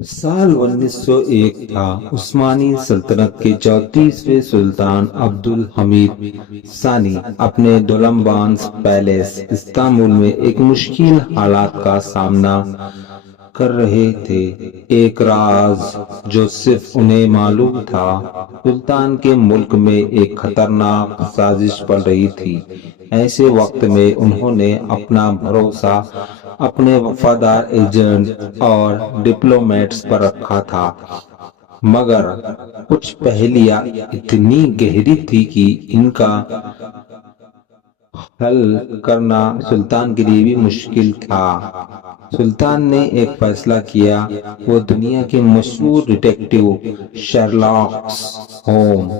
سال 1901 تھا۔ عثمانی سلطنت کے 34ویں سلطان عبد الحمید ثانی اپنے دولمبانس پیلیس استنبول میں ایک مشکل حالات کا سامنا کر رہے تھے۔ ایک راز جو صرف انہیں معلوم تھا، سلطان کے ملک میں ایک خطرناک سازش پڑ رہی تھی۔ ایسے وقت میں انہوں نے اپنا بھروسہ اپنے وفادار ایجنٹ اور ڈپلومیٹس پر رکھا تھا، مگر کچھ پہیلیاں اتنی گہری تھی کہ ان کا حل کرنا سلطان کے لیے بھی مشکل تھا۔ سلطان نے ایک فیصلہ کیا، وہ دنیا کے مشہور ڈیٹیکٹیو شرلاک ہومز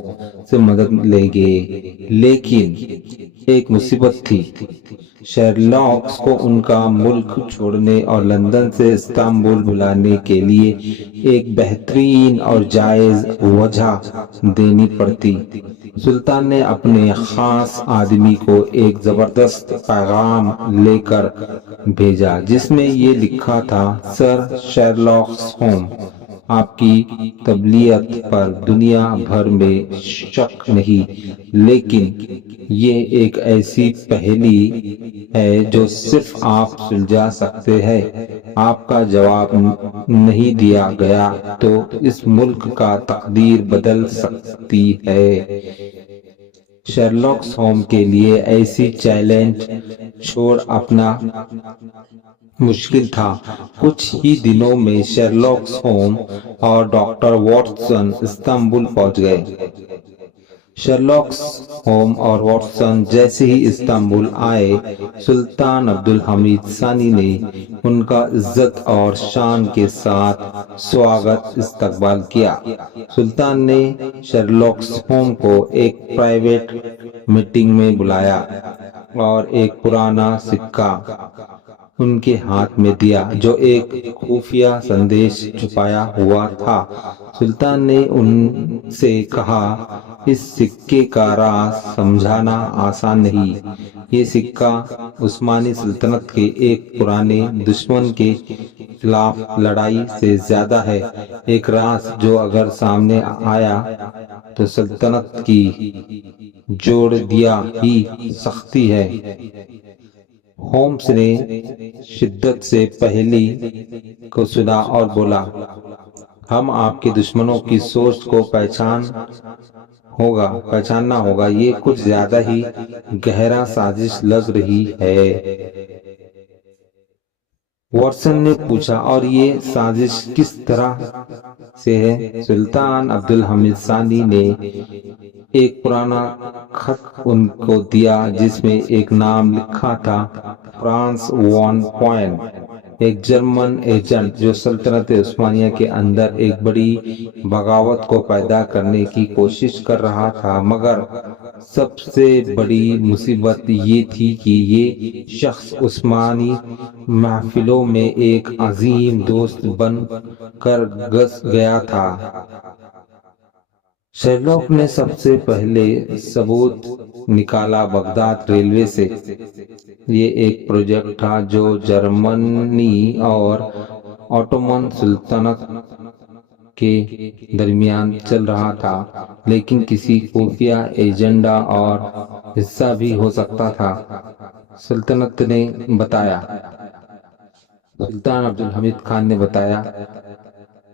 سے مدد لیں گے، لیکن ایک مصیبت تھی۔ شرلاک کو ان کا ملک چھوڑنے اور لندن سے استنبول بلانے کے لیے ایک بہترین اور جائز وجہ دینی پڑتی۔ سلطان نے اپنے خاص آدمی کو ایک زبردست پیغام لے کر بھیجا، جس میں یہ لکھا تھا: سر شرلاک ہومز، آپ کی قابلیت پر دنیا بھر میں شک نہیں، لیکن یہ ایک ایسی پہیلی ہے جو صرف آپ سلجھا سکتے ہیں۔ آپ کا جواب نہیں دیا گیا تو اس ملک کا تقدیر بدل سکتی ہے۔ شرلاک ہومز کے لیے ایسی چیلنج چھوڑ اپنا مشکل تھا۔ کچھ ہی دنوں میں شرلاک ہومز اور ڈاکٹر واٹسن استنبول پہنچ گئے۔ شرلاک ہومز اور واٹسن جیسے ہی استنبول آئے، سلطان عبد الحمید ثانی نے ان کا عزت اور شان کے ساتھ استقبال کیا۔ سلطان نے شرلاک ہومز کو ایک پرائیویٹ میٹنگ میں بلایا اور ایک پرانا سکہ ان کے ہاتھ میں دیا جو ایک خفیہ سندیش چھپایا ہوا تھا۔ سلطان نے ان سے کہا، اس سکے کا راز سمجھنا آسان نہیں۔ یہ سکہ عثمانی سلطنت کے ایک پرانے دشمن کے خلاف لڑائی سے زیادہ ہے، ایک راز جو اگر سامنے آیا تو سلطنت کی جوڑ دیا ہی سکتی ہے۔ ہومز نے شدت سے پہیلی کو سنا اور بولا، ہم آپ کے دشمنوں کی سوچ کو پہچاننا ہوگا، یہ کچھ زیادہ ہی گہرا سازش لگ رہی ہے۔ واٹسن نے پوچھا، اور یہ سازش کس طرح سے ہے؟ سلطان عبد الحمید ثانی نے ایک پرانا خط ان کو دیا جس میں ایک نام لکھا تھا: فرانس وان پوئن، ایک جرمن ایجنٹ جو سلطنت عثمانیہ کے اندر ایک بڑی بغاوت کو پیدا کرنے کی کوشش کر رہا تھا۔ مگر سب سے بڑی مصیبت یہ تھی کہ یہ شخص عثمانی محفلوں میں ایک عظیم دوست بن کر گھس گیا تھا۔ شرلاک نے سب سے پہلے ثبوت نکالا بغداد ریلوے سے۔ یہ ایک پروجیکٹ تھا جو جرمنی اور عثمانی سلطنت کے درمیان چل رہا تھا، لیکن کسی خفیہ ایجنڈا اور حصہ بھی ہو سکتا تھا۔ سلطنت نے بتایا، سلطان عبد الحمید خان نے بتایا،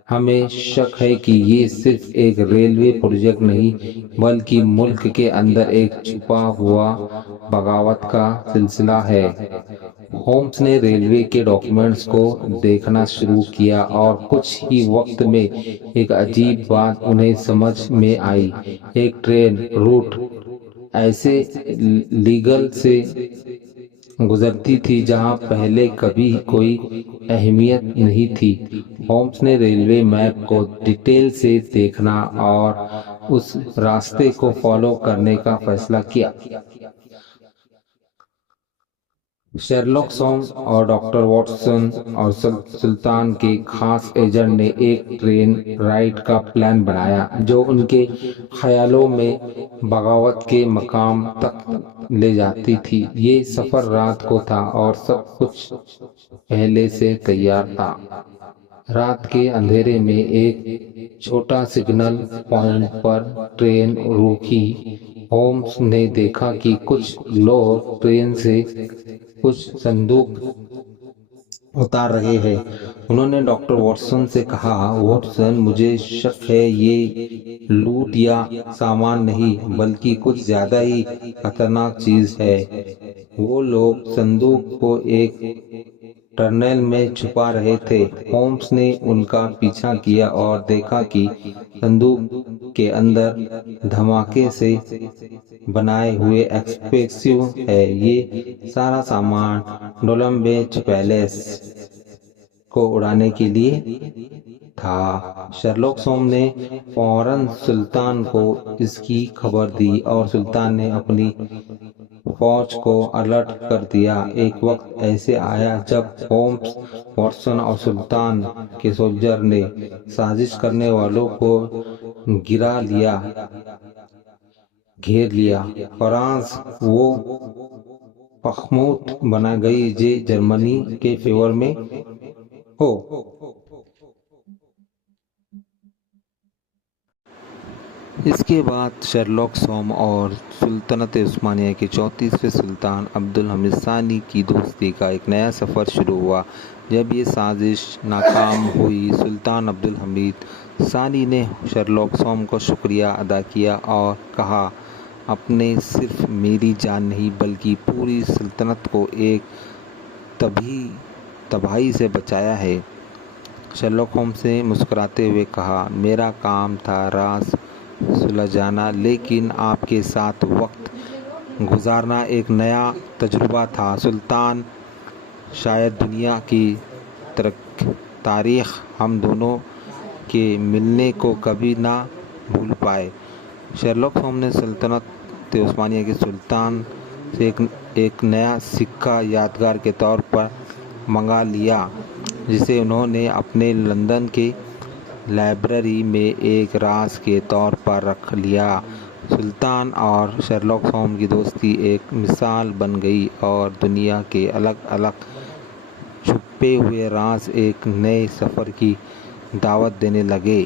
ہمیں شک ہے کہ یہ صرف ایک ریلوے پروجیکٹ نہیں بلکہ ملک کے اندر ایک چھپا ہوا بغاوت کا سلسلہ ہے۔ ہومز نے ریلوے کے ڈاکیومنٹس کو دیکھنا شروع کیا اور کچھ ہی وقت میں ایک عجیب بات انہیں سمجھ میں آئی۔ ایک ٹرین روٹ ایسے لیگل سے گزرتی تھی جہاں پہلے کبھی کوئی اہمیت نہیں تھی۔ ہومز نے ریلوے میپ کو ڈیٹیل سے دیکھنا اور اس راستے کو فالو کرنے کا فیصلہ کیا۔ شرلاک ہومز اور ڈاکٹر واٹسن اور سلطان کے خاص ایجنٹ نے ایک ٹرین رائڈ کا پلان بنایا جو ان کے خیالوں میں بغاوت کے مقام تک لے جاتی تھی۔ یہ سفر رات کو تھا اور سب کچھ پہلے سے تیار تھا۔ رات کے اندھیرے میں ایک چھوٹا سگنل پوائنٹ پر ٹرین روکی۔ ہومس نے دیکھا کہ کچھ لوگ ٹرین سے کچھ صندوق اتار رہے ہیں۔ انہوں نے ڈاکٹر واٹسن سے کہا، واٹسن، مجھے شک ہے یہ لوٹ یا سامان نہیں بلکہ کچھ زیادہ ہی خطرناک چیز ہے۔ وہ لوگ صندوق کو ایک ٹنل میں چھپا رہے تھے۔ ہومس نے ان کا پیچھا کیا اور دیکھا کہ صندوق کے اندر دھماکے سے بنائے ہوئے ایکسپلوسیو ہے۔ یہ سارا سامان ڈولمبیچ پیلیس کو اڑانے کے لیے تھا۔ شرلاک ہومس نے فوراً سلطان کو اس کی خبر دی اور سلطان نے اپنی فوج کو الرٹ کر دیا۔ ایک وقت ایسے آیا جب ہومس، واٹسن اور سلطان کے سولجر نے سازش کرنے والوں کو گھیر لیا۔ فرانس وہ پخموت بنا گئی جو جرمنی کے فیور میں ہو۔ اس کے بعد شرلاک ہومس اور سلطنت عثمانیہ کے 34ویں سلطان عبدالحمید ثانی کی دوستی کا ایک نیا سفر شروع ہوا۔ جب یہ سازش ناکام ہوئی، سلطان عبدالحمید ثانی نے شرلاک ہومس کو شکریہ ادا کیا اور کہا، آپ نے صرف میری جان نہیں بلکہ پوری سلطنت کو ایک تباہی سے بچایا ہے۔ شرلاک ہومس نے مسکراتے ہوئے کہا، میرا کام تھا راز سلجھانا، لیکن آپ کے ساتھ وقت گزارنا ایک نیا تجربہ تھا۔ سلطان، شاید دنیا کی تاریخ ہم دونوں کے ملنے کو کبھی نہ بھول پائے۔ شرلاک ہومس نے سلطنت عثمانیہ کے سلطان سے ایک نیا سکہ یادگار کے طور پر منگا لیا، جسے انہوں نے اپنے لندن کی لائبریری میں ایک راز کے طور پر رکھ لیا۔ سلطان اور شرلاک ہومس کی دوستی ایک مثال بن گئی اور دنیا کے الگ الگ چھپے ہوئے راز ایک نئے سفر کی دعوت دینے لگے۔